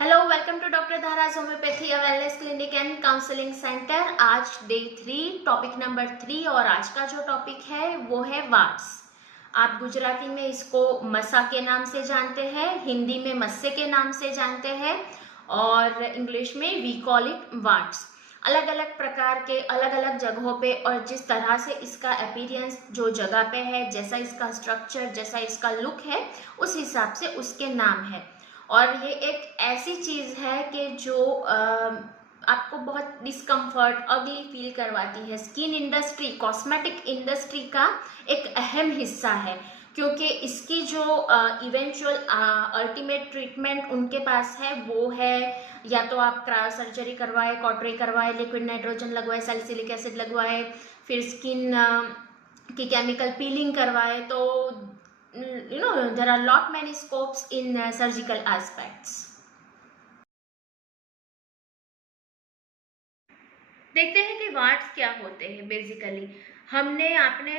Hello, welcome to doctor Dharaj homeopathy wellness clinic and counselling centre. आज day 3 topic number 3 और आज का जो टॉपिक है वो है वार्ड्स। आप गुजराती में इसको मसा के नाम से जानते हैं, हिंदी में मस्से के नाम से जानते हैं और इंग्लिश में वी कॉल इट वार्ड्स। अलग अलग प्रकार के अलग अलग जगहों पे और जिस तरह से इसका अपीयरेंस जो जगह पे है, जैसा इसका स्ट्रक्चर, जैसा इसका लुक है, उस हिसाब से उसके नाम है। और ये एक ऐसी चीज़ है कि जो आपको बहुत डिस्कम्फर्ट, अगली फील करवाती है। स्किन इंडस्ट्री, कॉस्मेटिक इंडस्ट्री का एक अहम हिस्सा है, क्योंकि इसकी जो इवेंचुअल अल्टीमेट ट्रीटमेंट उनके पास है वो है या तो आप क्रायो सर्जरी करवाए, कॉटरी करवाए, लिक्विड नाइट्रोजन लगवाए, सैलिसिलिक एसिड लगवाए, फिर स्किन की केमिकल पीलिंग करवाए। तो there are lot many scopes in surgical aspects. देखते हैं कि वार्ड्स क्या होते हैं। बेसिकली आपने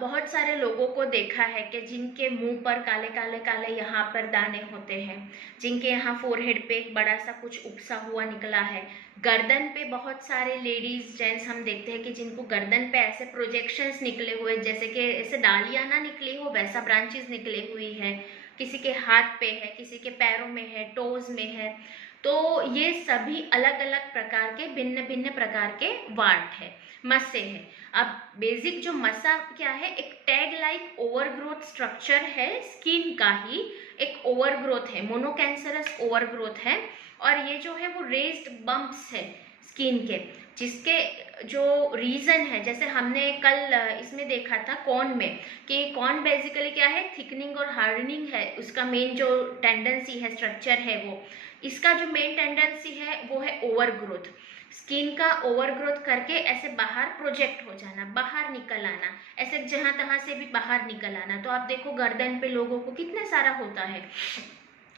बहुत सारे लोगों को देखा है कि जिनके मुंह पर काले काले काले यहाँ पर दाने होते हैं, जिनके यहाँ फोरहेड पे एक बड़ा सा कुछ उपसा हुआ निकला है। गर्दन पे बहुत सारे लेडीज जेंट्स हम देखते हैं कि जिनको गर्दन पे ऐसे प्रोजेक्शंस निकले हुए, जैसे कि ऐसे डालियाँ ना निकली हो वैसा ब्रांचेस निकले हुई है। किसी के हाथ पे है, किसी के पैरों में है, टोज में है। तो ये सभी अलग अलग प्रकार के भिन्न भिन्न प्रकार के वार्ड है, मस्से है। अब बेसिक जो मस्सा क्या है, एक टैग लाइक ओवरग्रोथ स्ट्रक्चर है, स्किन का ही एक ओवरग्रोथ है, मोनोकैंसरस ओवरग्रोथ है। और ये जो है वो रेज्ड बम्प्स है स्किन के, जिसके जो रीजन है, जैसे हमने कल इसमें देखा था कॉर्न में, कि कॉर्न बेसिकली क्या है, थिकनिंग और हार्डनिंग है उसका मेन जो टेंडेंसी है, स्ट्रक्चर है वो। इसका जो मेन टेंडेंसी है वो है ओवरग्रोथ, स्किन का ओवरग्रोथ करके ऐसे बाहर प्रोजेक्ट हो जाना, बाहर निकल आना, ऐसे जहां तहां से भी बाहर निकल आना। तो आप देखो गर्दन पे लोगों को कितने सारा होता है,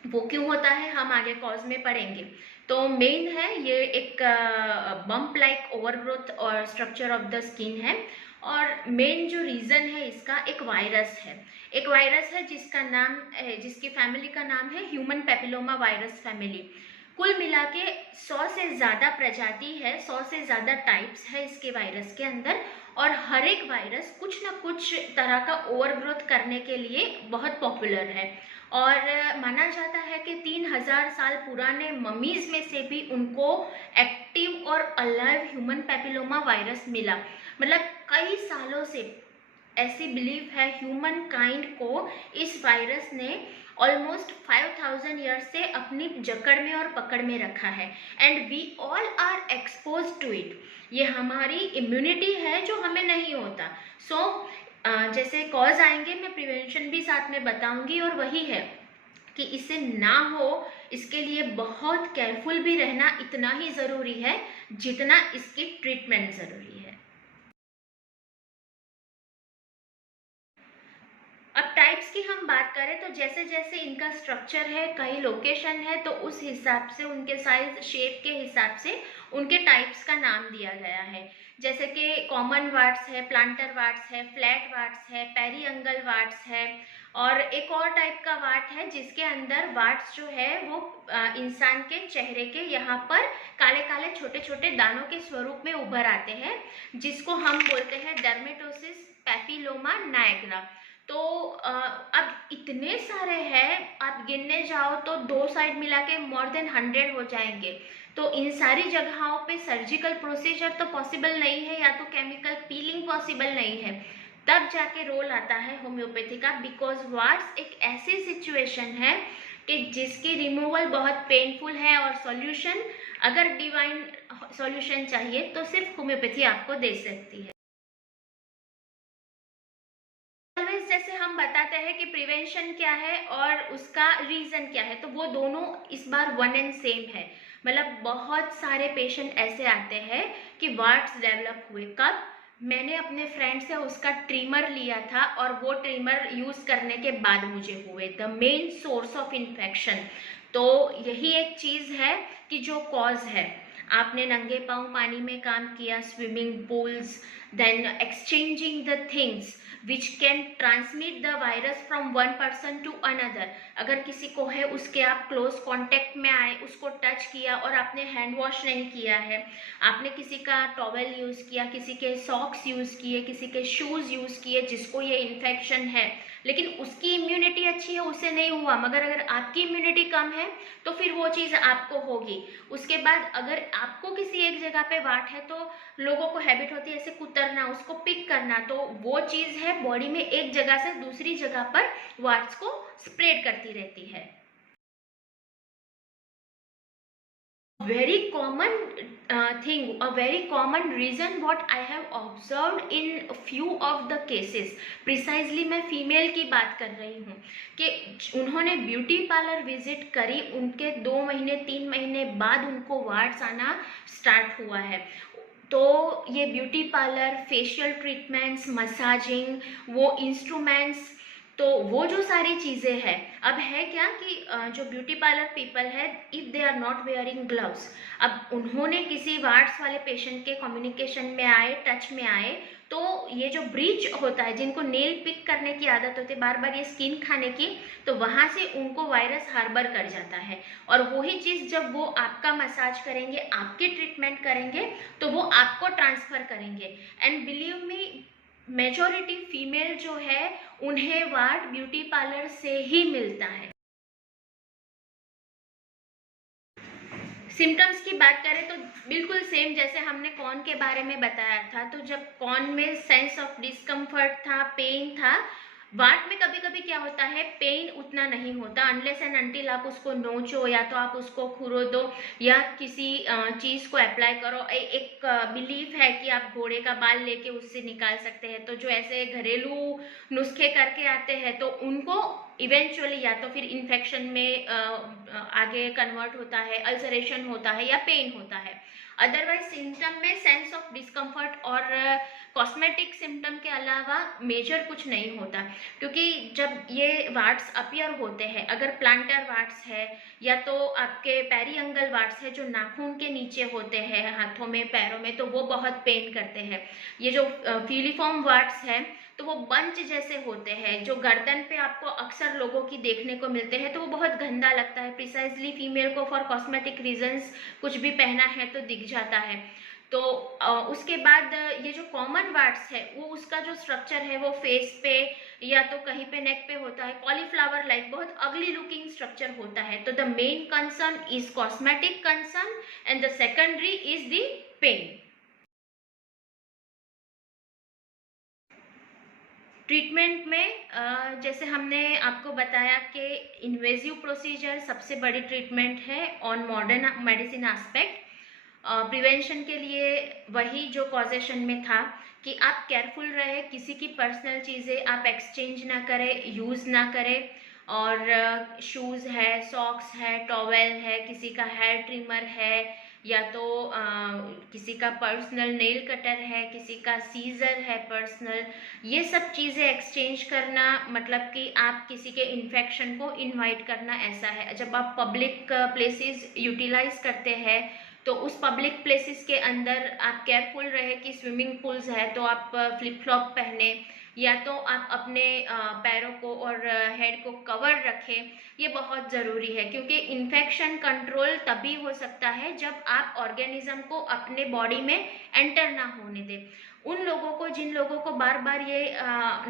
वो क्यों होता है हम आगे कॉज में पढ़ेंगे। तो मेन है ये एक बम्प लाइक ओवरग्रोथ और स्ट्रक्चर ऑफ द स्किन है। और मेन जो रीजन है इसका एक वायरस है, एक वायरस है जिसका नाम है, जिसकी फैमिली का नाम है ह्यूमन पेपिलोमा वायरस फैमिली। कुल मिला के 100 से ज़्यादा प्रजाति है, 100 से ज़्यादा टाइप्स है इसके वायरस के अंदर। और हर एक वायरस कुछ ना कुछ तरह का ओवरग्रोथ करने के लिए बहुत पॉपुलर है। और माना जाता है कि 3000 साल पुराने ममीज में से भी उनको एक्टिव और अलाइव ह्यूमन पेपिलोमा वायरस मिला। मतलब कई सालों से ऐसी बिलीव है ह्यूमन काइंड को इस वायरस ने ऑलमोस्ट 5000 ईयर्स से अपनी जकड़ में और पकड़ में रखा है। And we all are expose to it. ये हमारी इम्यूनिटी है जो हमें नहीं होता। सो जैसे कॉज आएंगे, मैं प्रिवेंशन भी साथ में बताऊंगी। और वही है कि इसे ना हो, इसके लिए बहुत केयरफुल भी रहना इतना ही ज़रूरी है जितना इसकी ट्रीटमेंट ज़रूरी है। अब टाइप्स की हम बात करें तो जैसे जैसे इनका स्ट्रक्चर है, कई लोकेशन है, तो उस हिसाब से उनके साइज शेप के हिसाब से उनके टाइप्स का नाम दिया गया है। जैसे कि कॉमन वार्ड्स है, प्लांटर वार्ड्स है, फ्लैट वार्ड्स है, पेरीअंगल वार्ड्स है। और एक और टाइप का वार्ड है जिसके अंदर वार्ड्स जो है वो इंसान के चेहरे के यहाँ पर काले काले छोटे छोटे दानों के स्वरूप में उभर आते हैं, जिसको हम बोलते हैं डर्मेटोसिस पैपिलोमा नायग्रा। तो अब इतने सारे हैं, आप गिनने जाओ तो दो साइड मिला के मोर देन 100 हो जाएंगे। तो इन सारी जगहों पे सर्जिकल प्रोसीजर तो पॉसिबल नहीं है, या तो केमिकल पीलिंग पॉसिबल नहीं है, तब जाके रोल आता है होम्योपैथी का। बिकॉज वार्ड्स एक ऐसी सिचुएशन है कि जिसकी रिमूवल बहुत पेनफुल है, और सॉल्यूशन अगर डिवाइन सॉल्यूशन चाहिए तो सिर्फ होम्योपैथी आपको दे सकती है। जैसे हम बताते हैं कि प्रिवेंशन क्या है और उसका रीजन क्या है, तो वो दोनों इस बार वन एंड सेम है। मतलब बहुत सारे पेशेंट ऐसे आते हैं कि वार्ड्स डेवलप हुए कब, मैंने अपने फ्रेंड से उसका ट्रिमर लिया था और वो ट्रिमर यूज करने के बाद मुझे हुए, the main source of infection. तो यही एक चीज है कि जो कॉज है, आपने नंगे पांव पानी में काम किया, swimming pools, then exchanging the things which can transmit the virus from one person to another. अगर किसी को है, उसके आप क्लोज कांटेक्ट में आए, उसको टच किया और आपने हैंड वॉश नहीं किया है, आपने किसी का टॉवेल यूज किया, किसी के सॉक्स यूज किए, किसी के शूज यूज किए जिसको ये इन्फेक्शन है, लेकिन उसकी इम्यूनिटी अच्छी है, उससे नहीं हुआ, मगर अगर आपकी इम्यूनिटी कम है तो फिर वो चीज़ आपको होगी। उसके बाद अगर आपको किसी एक जगह पे वाट है तो लोगों को हैबिट होती है ऐसे कुतरना, उसको पिक करना, तो वो चीज़ है बॉडी में एक जगह से दूसरी जगह पर वाट्स को स्प्रेड करती रहती है। Very common thing, a very common reason what I have observed in few of the cases, precisely मैं फीमेल की बात कर रही हूँ कि उन्होंने ब्यूटी पार्लर विजिट करी, उनके 2 महीने 3 महीने बाद उनको वार्ड्स आना स्टार्ट हुआ है। तो ये beauty parlour, facial treatments, massaging, वो इंस्ट्रूमेंट्स, तो वो जो सारी चीज़ें हैं, अब है क्या कि जो ब्यूटी पार्लर पीपल है, if they are not wearing gloves, अब उन्होंने किसी वार्ड्स वाले पेशेंट के कम्युनिकेशन में आए, टच में आए, तो ये जो ब्रीच होता है, जिनको नेल पिक करने की आदत होती है, बार बार ये स्किन खाने की, तो वहाँ से उनको वायरस हार्बर कर जाता है। और वही चीज़ जब वो आपका मसाज करेंगे, आपके ट्रीटमेंट करेंगे, तो वो आपको ट्रांसफ़र करेंगे। And believe me, majority female जो है उन्हें वाट ब्यूटी पार्लर से ही मिलता है। सिम्टम्स की बात करें तो बिल्कुल सेम जैसे हमने कॉर्न के बारे में बताया था, तो जब कॉर्न में सेंस ऑफ डिस्कम्फर्ट था, पेन था, वाट में कभी कभी क्या होता है, पेन उतना नहीं होता अनलेस एंड अनटिल आप उसको नोचो, या तो आप उसको खुरो दो, या किसी चीज़ को अप्लाई करो। एक बिलीफ है कि आप घोड़े का बाल लेके उससे निकाल सकते हैं, तो जो ऐसे घरेलू नुस्खे करके आते हैं तो उनको इवेंचुअली या तो फिर इन्फेक्शन में आगे कन्वर्ट होता है, अल्सरेशन होता है या पेन होता है। अदरवाइज सिम्टम में सेंस ऑफ डिस्कम्फर्ट और कॉस्मेटिक सिम्टम के अलावा मेजर कुछ नहीं होता, क्योंकि जब ये वार्ड्स अपीयर होते हैं, अगर प्लांटर वार्ड्स है या तो आपके पेरियंगल वार्ड्स है जो नाखून के नीचे होते हैं हाथों में, पैरों में, तो वो बहुत पेन करते हैं। ये जो फीलिफॉर्म वार्ड्स है तो वो बंच जैसे होते हैं, जो गर्दन पे आपको अक्सर लोगों की देखने को मिलते हैं, तो वो बहुत गंदा लगता है। प्रिसाइजली फीमेल को फॉर कॉस्मेटिक रीजंस कुछ भी पहना है तो दिख जाता है। तो उसके बाद ये जो कॉमन वार्ड्स है, वो उसका जो स्ट्रक्चर है वो फेस पे या तो कहीं पे नेक पे होता है, कॉलीफ्लावर लाइक बहुत अगली लुकिंग स्ट्रक्चर होता है। तो the main concern is cosmetic concern and the secondary is the pain. Treatment में जैसे हमने आपको बताया कि इन्वेजिव प्रोसीजर सबसे बड़ी ट्रीटमेंट है on modern medicine aspect. Prevention के लिए वही जो कॉजेशन में था कि आप केयरफुल रहे, किसी की पर्सनल चीज़ें आप एक्सचेंज ना करें, यूज़ ना करें, और शूज़ है, सॉक्स है, टॉवेल है, किसी का हेयर ट्रिमर है, या तो किसी का पर्सनल नेल कटर है, किसी का सीजर है पर्सनल, ये सब चीज़ें एक्सचेंज करना मतलब कि आप किसी के इन्फेक्शन को इनवाइट करना ऐसा है। जब आप पब्लिक प्लेसेस यूटिलाइज करते हैं तो उस पब्लिक प्लेसेस के अंदर आप केयरफुल रहे कि स्विमिंग पूल्स है तो आप फ्लिप फ्लॉप पहने, या तो आप अपने पैरों को और हेड को कवर रखें। ये बहुत ज़रूरी है क्योंकि इन्फेक्शन कंट्रोल तभी हो सकता है जब आप ऑर्गेनिज्म को अपने बॉडी में एंटर ना होने दें। उन लोगों को, जिन लोगों को बार बार ये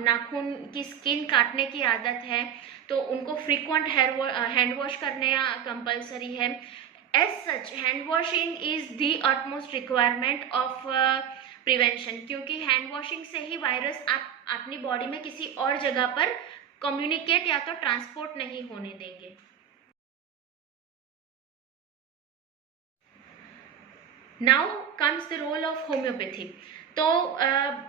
नाखून की स्किन काटने की आदत है, तो उनको फ्रीक्वेंट हैंड वॉश करने कंपलसरी है। As such hand washing is the utmost requirement of prevention, क्योंकि हैंड वॉशिंग से ही वायरस आप अपनी बॉडी में किसी और जगह पर कम्युनिकेट या तो ट्रांसपोर्ट नहीं होने देंगे। Now comes the role of homeopathy. तो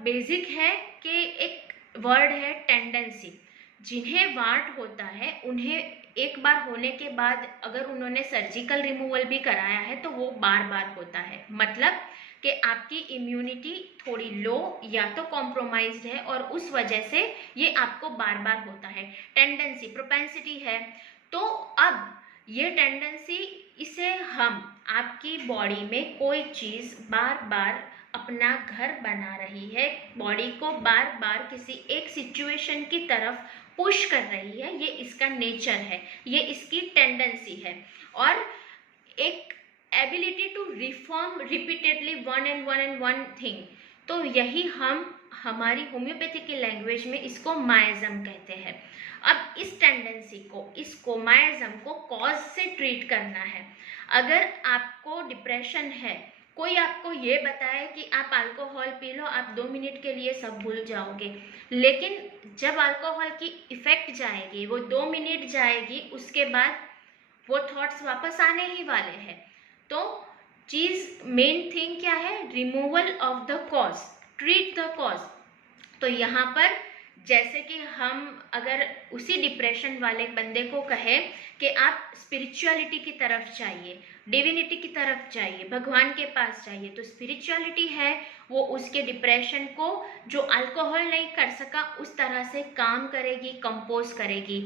बेसिक है कि एक वर्ड है टेंडेंसी। जिन्हें वार्ड होता है उन्हें एक बार होने के बाद अगर उन्होंने सर्जिकल रिमूवल भी कराया है तो वो बार बार होता है, मतलब कि आपकी इम्यूनिटी थोड़ी लो या तो कॉम्प्रोमाइज्ड है और उस वजह से ये आपको बार बार होता है। टेंडेंसी, प्रोपेंसिटी है। तो अब ये टेंडेंसी, इसे हम आपकी बॉडी में कोई चीज़ बार बार अपना घर बना रही है, बॉडी को बार बार किसी एक सिचुएशन की तरफ पुश कर रही है, ये इसका नेचर है, ये इसकी टेंडेंसी है। और एक ability to reform repeatedly one thing, तो यही हम हमारी होम्योपैथी की लैंग्वेज में इसको माइज्म कहते हैं। अब इस टेंडेंसी को, इसको माइज्म को कॉज से ट्रीट करना है। अगर आपको डिप्रेशन है, कोई आपको ये बताए कि आप अल्कोहल पी लो, आप 2 मिनट के लिए सब भूल जाओगे, लेकिन जब अल्कोहल की इफेक्ट जाएगी, वो 2 मिनट जाएगी, उसके बाद वो थॉट्स वापस आने ही वाले हैं। तो चीज मेन थिंग क्या है, removal of the cause, treat the cause. तो यहाँ पर जैसे कि हम अगर उसी डिप्रेशन वाले बंदे को कहे कि आप स्पिरिचुअलिटी की तरफ जाइए, डिविनिटी की तरफ जाइए, भगवान के पास जाइए, तो स्पिरिचुअलिटी है वो उसके डिप्रेशन को जो अल्कोहल नहीं कर सका उस तरह से काम करेगी, कंपोज करेगी।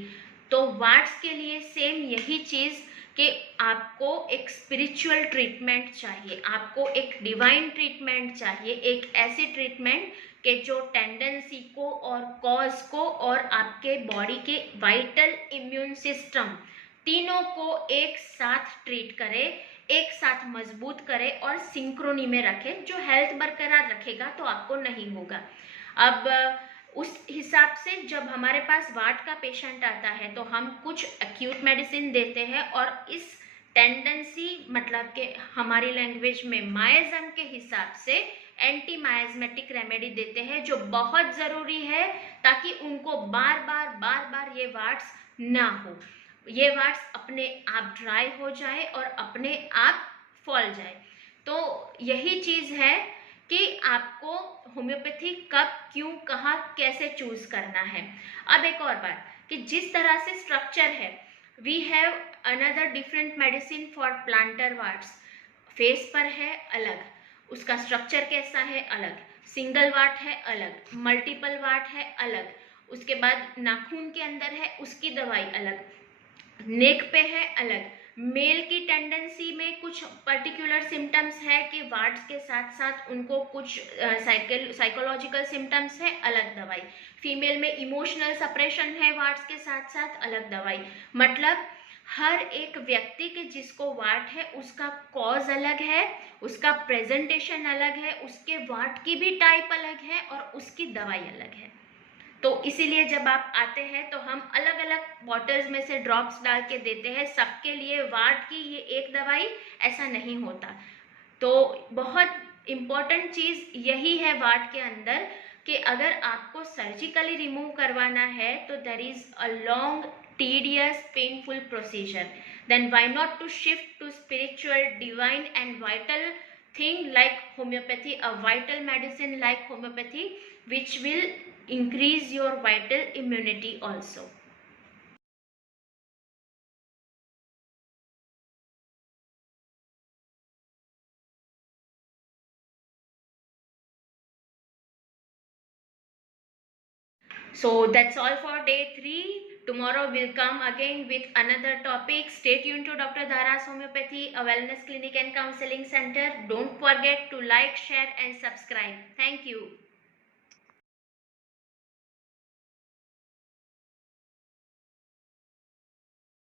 तो वार्ड्स के लिए सेम यही चीज़ कि आपको एक स्पिरिचुअल ट्रीटमेंट चाहिए, आपको एक डिवाइन ट्रीटमेंट चाहिए, एक ऐसी ट्रीटमेंट के जो टेंडेंसी को और कॉज को और आपके बॉडी के वाइटल इम्यून सिस्टम तीनों को एक साथ ट्रीट करे, एक साथ मजबूत करे और सिंक्रोनी में रखे, जो हेल्थ बरकरार रखेगा तो आपको नहीं होगा। अब उस हिसाब से जब हमारे पास वार्ड का पेशेंट आता है तो हम कुछ एक्यूट मेडिसिन देते हैं और इस टेंडेंसी मतलब कि हमारी लैंग्वेज में माइज्म के हिसाब से एंटी माइज्मेटिक रेमेडी देते हैं, जो बहुत ज़रूरी है ताकि उनको बार बार ये वार्ड्स ना हो, ये वार्ड्स अपने आप ड्राई हो जाए और अपने आप फॉल जाए। तो यही चीज़ है कि आपको होम्योपैथी कब, क्यों, कहाँ, कैसे चूज करना है। अब एक और बात कि जिस तरह से स्ट्रक्चर है, we have another different medicine for plantar warts. Face पर है अलग, उसका स्ट्रक्चर कैसा है अलग, सिंगल वार्ड है अलग, मल्टीपल वार्ड है अलग, उसके बाद नाखून के अंदर है उसकी दवाई अलग, नेक पे है अलग। मेल की टेंडेंसी में कुछ पर्टिकुलर सिम्टम्स है कि वार्ड्स के साथ साथ उनको कुछ साइकोलॉजिकल सिम्टम्स है, अलग दवाई। फीमेल में इमोशनल सप्रेशन है, वार्ड्स के साथ साथ अलग दवाई। मतलब हर एक व्यक्ति के जिसको वार्ड है उसका कॉज अलग है, उसका प्रेजेंटेशन अलग है, उसके वार्ड की भी टाइप अलग है और उसकी दवाई अलग है। तो इसीलिए जब आप आते हैं तो हम अलग अलग बॉटल्स में से ड्रॉप्स डाल के देते हैं, सबके लिए वार्ड की ये एक दवाई ऐसा नहीं होता। तो बहुत इम्पॉर्टेंट चीज़ यही है वार्ड के अंदर कि अगर आपको सर्जिकली रिमूव करवाना है तो there is a long tedious painful procedure, then why not to shift to spiritual, divine and vital thing like homeopathy, a vital medicine like homeopathy, which will increase your vital immunity also. So that's all for day 3. Tomorrow we'll come again with another topic. Stay tuned to Dr. Dhara's Homeopathy, a wellness clinic and counseling center. Don't forget to like, share and subscribe. Thank you.